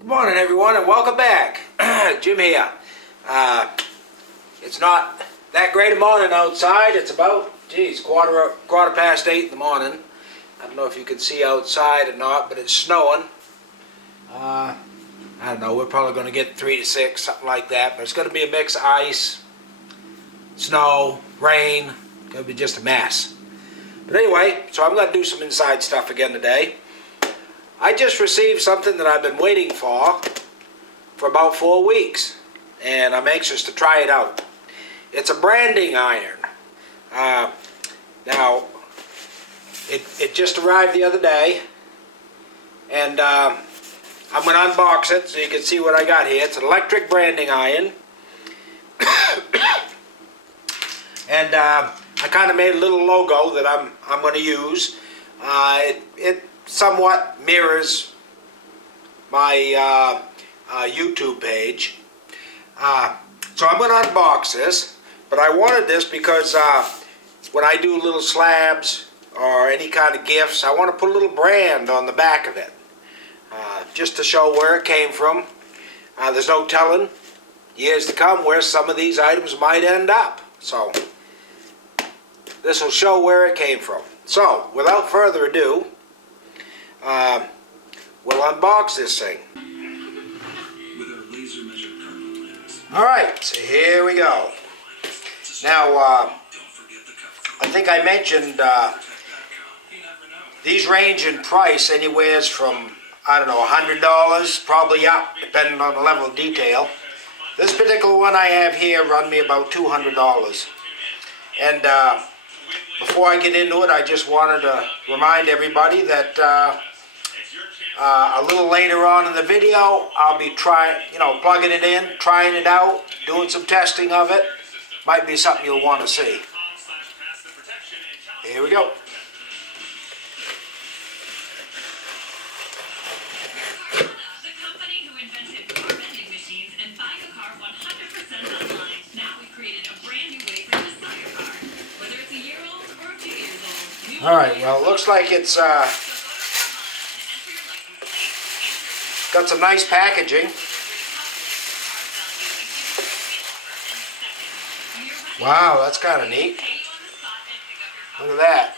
Good morning, everyone, and welcome back. Jim here. It's not that great a morning outside. It's about, quarter past 8 in the morning. I don't know if you can see outside or not, but it's snowing. I don't know, we're probably going to get 3 to 6, something like that. But it's going to be a mix of ice, snow, rain. It's going to be just a mess. But anyway, so I'm going to do some inside stuff again today. I just received something that I've been waiting for about 4 weeks, and I'm anxious to try it out. It's a branding iron. Now, it just arrived the other day, and I'm going to unbox it so you can see what I got here. It's an electric branding iron, and I kind of made a little logo that I'm going to use. It somewhat mirrors my YouTube page. So I'm going to unbox this, but I wanted this because when I do little slabs or any kind of gifts, I want to put a little brand on the back of it, just to show where it came from. There's no telling years to come where some of these items might end up, so this will show where it came from. So without further ado, we'll unbox this thing. Alright, so here we go. Now, I think I mentioned these range in price anywhere from, I don't know, $100, probably up, depending on the level of detail. This particular one I have here run me about $200. And before I get into it, I just wanted to remind everybody that a little later on in the video, I'll be plugging it in, trying it out, doing some testing of it. Might be something you'll want to see. Here we go. The company who invented car vending machines and buying a car 100% online. Now we've created a brand new way for you to sell your car. Whether it's a year-old or a few years old. Alright, well, it looks like it's got some nice packaging. Wow, that's kind of neat. Look at that.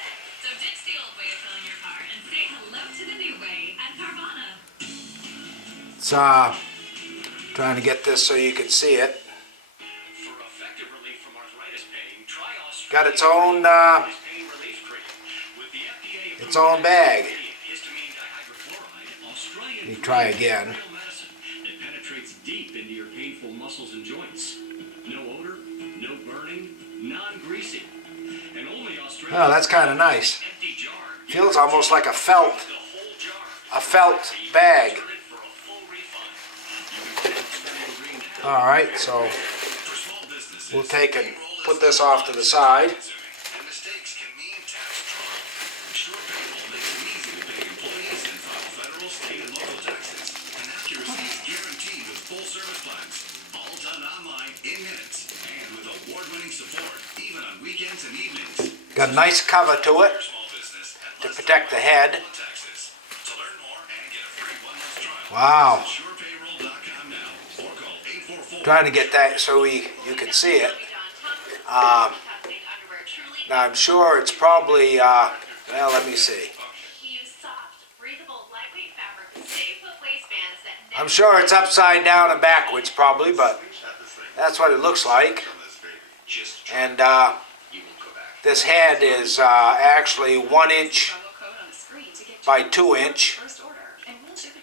It's trying to get this so you can see it. Got its own bag. Let me try again. It penetrates deep into your painful muscles and joints. No odor, no burning, non-greasy. And only Australia. Oh, that's kind of nice. Feels almost like a felt bag. All right, so we'll take and put this off to the side. Got a nice cover to it to protect the head. Wow. Trying to get that so you can see it. Now I'm sure it's probably, well, let me see. I'm sure it's upside down and backwards probably, but that's what it looks like. And this head is actually 1 inch by 2 inch.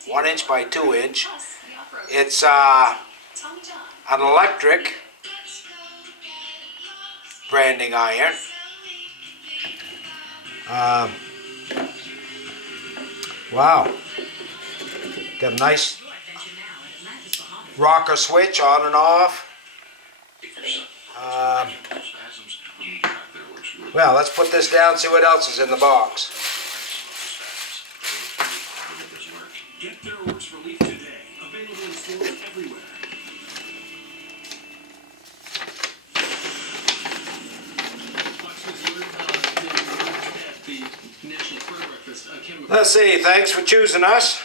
1 inch by 2 inch. It's an electric branding iron. Wow. Got a nice rocker switch on and off. Well, let's put this down and see what else is in the box. Get Therworks Relief today. Available in stores everywhere. Let's see. Thanks for choosing us.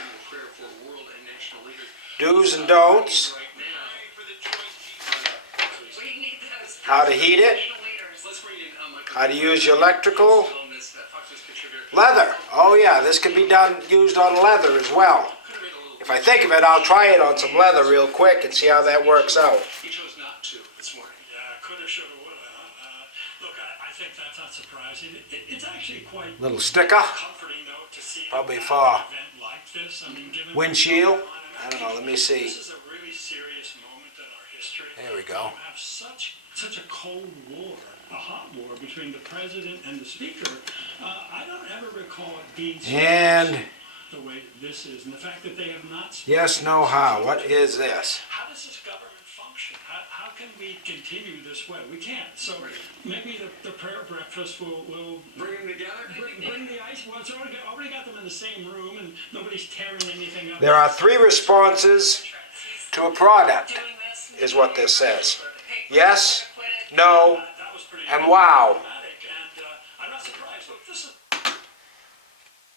do's and don'ts, We need those. how to heat it, how to use your electrical. Leather. Oh yeah, this can be used on leather as well. If I think of it, I'll try it on some leather real quick and see how that works out. He chose not to this morning. Yeah, coulda, shoulda, woulda. Look, I think that's not surprising. It's actually quite Little sticker, comforting, though, to see probably an for event like this. I mean, given windshield. what's going on, I don't know, let me see. This is a really serious moment in our history. There we go. You have such a cold war, a hot war between the president and the speaker. I don't ever recall it being so And the way this is, and the fact that they have not. yes, no, how. What is this? How does this government function? How can we continue this way? We can't. So maybe the prayer breakfast will Bring them together. bring the ice. Well, it's already got them in the same room, and nobody's tearing anything up. There are 3 responses to a product, is what this says. Yes, no, That was pretty and wow. dramatic, and I'm not surprised. Look, this is.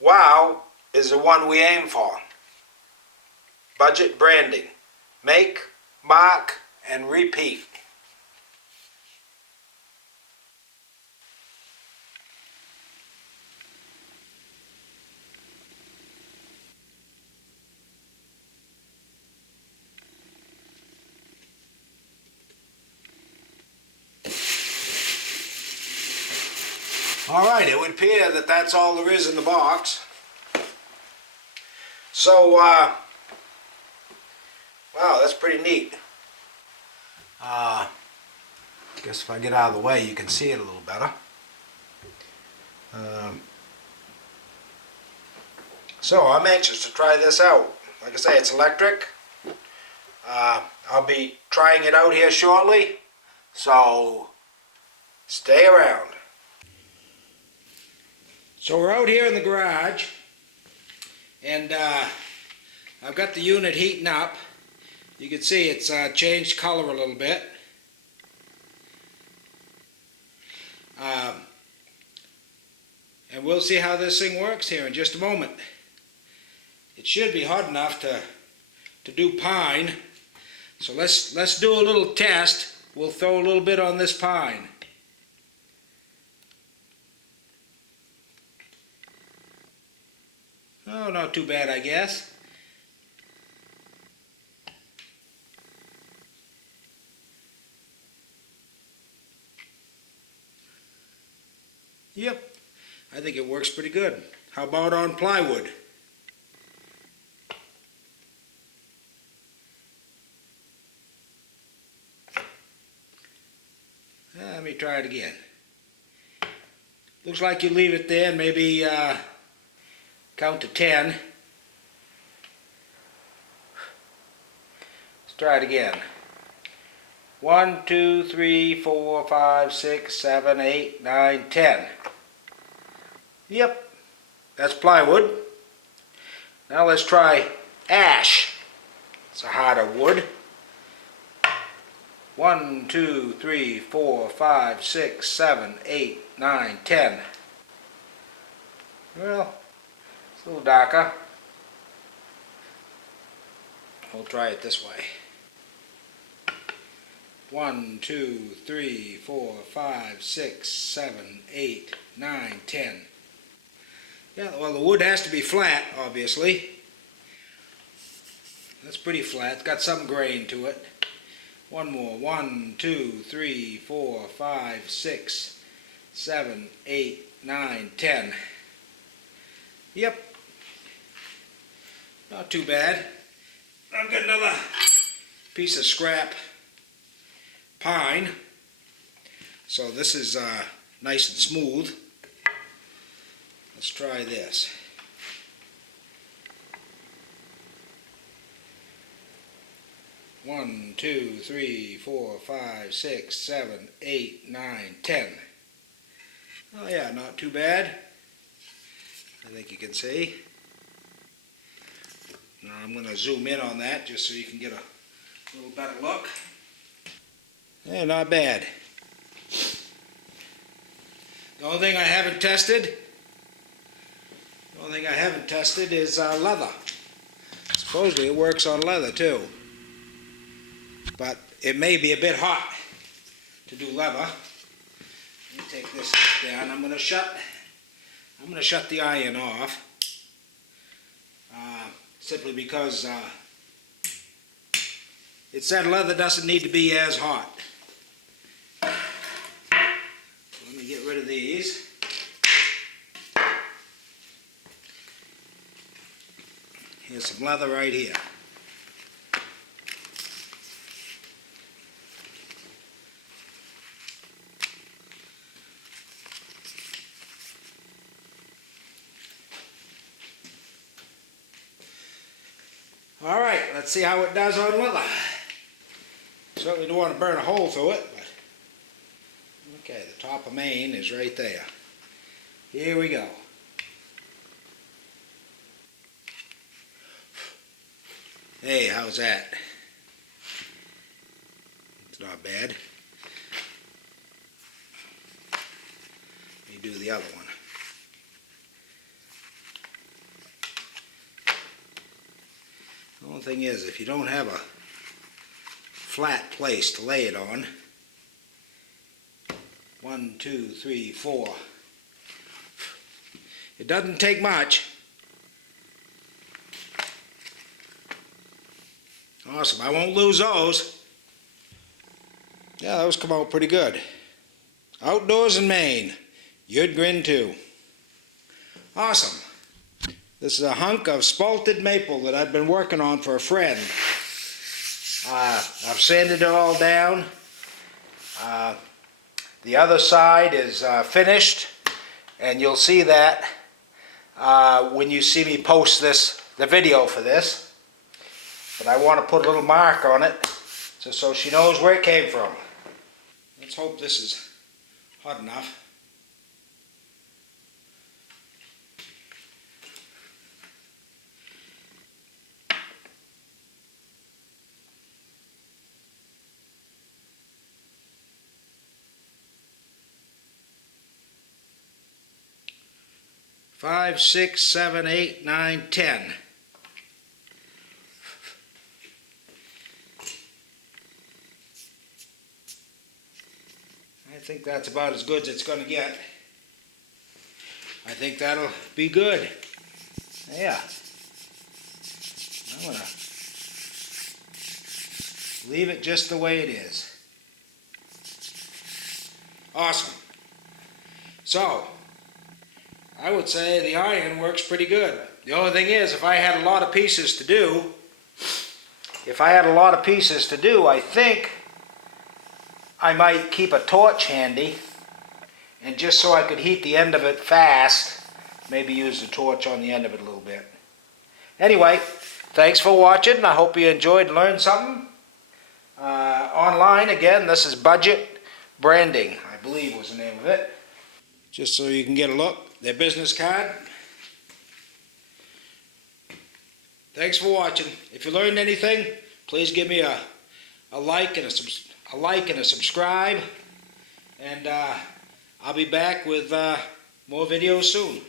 Wow is the one we aim for. Budget branding. Make, mark, and repeat. All right, it would appear that that's all there is in the box. So, wow, that's pretty neat. Guess if I get out of the way, you can see it a little better. So I'm anxious to try this out. Like I say, it's electric. I'll be trying it out here shortly, so stay around. So we're out here in the garage, and I've got the unit heating up. You can see it's changed color a little bit. And we'll see how this thing works here in just a moment. It should be hot enough to do pine. So let's do a little test. We'll throw a little bit on this pine. Oh, not too bad, I guess. Yep, I think it works pretty good. How about on plywood? Let me try it again. Looks like you leave it there and maybe count to 10. Let's try it again. 1, 2, 3, 4, 5, 6, 7, 8, 9, 10. Yep, that's plywood. Now let's try ash. It's a harder wood. 1, 2, 3, 4, 5, 6, 7, 8, 9, 10. Well, it's a little darker. We'll try it this way. 1, 2, 3, 4, 5, 6, 7, 8, 9, 10. Yeah, well, the wood has to be flat, obviously. That's pretty flat. It's got some grain to it. One more. 1, 2, 3, 4, 5, 6, 7, 8, 9, 10. Yep. Not too bad. I've got another piece of scrap pine. So this is nice and smooth. Let's try this. One, 2, 3, 4, 5, 6, 7, 8, 9, 10. Oh yeah, not too bad. I think you can see. Now I'm going to zoom in on that just so you can get a little better look. Yeah, not bad. The only thing I haven't tested is leather. It's Supposedly it works on leather too. But it may be a bit hot to do leather. Let me take this down. I'm gonna shut the iron off. Simply because it said leather doesn't need to be as hot. Let me get rid of these. Here's some leather right here. All right, let's see how it does on leather. Certainly don't want to burn a hole through it, but okay, the top of Maine is right there. Here we go. Hey, how's that? It's not bad. Let me do the other one. The only thing is, if you don't have a flat place to lay it on, 1, 2, 3, 4, it doesn't take much. Awesome, I won't lose those. Yeah, those come out pretty good. Outdoors in Maine, UDGRIN2. Awesome. This is a hunk of spalted maple that I've been working on for a friend. I've sanded it all down. The other side is finished, and you'll see that when you see me post the video for this. But I want to put a little mark on it just so she knows where it came from. Let's hope this is hot enough. Five, 6, 7, 8, 9, 10. I think that's about as good as it's going to get. I think that'll be good. Yeah. I'm going to leave it just the way it is. Awesome. So, I would say the iron works pretty good. The only thing is, if I had a lot of pieces to do, I think I might keep a torch handy, and just so I could heat the end of it fast, maybe use the torch on the end of it a little bit. Anyway, thanks for watching. I hope you enjoyed and learned something. Online, again, this is Budget Branding, I believe was the name of it. Just so you can get a look. Their business card. Thanks for watching. If you learned anything, please give me a like and a subscribe, and I'll be back with more videos soon.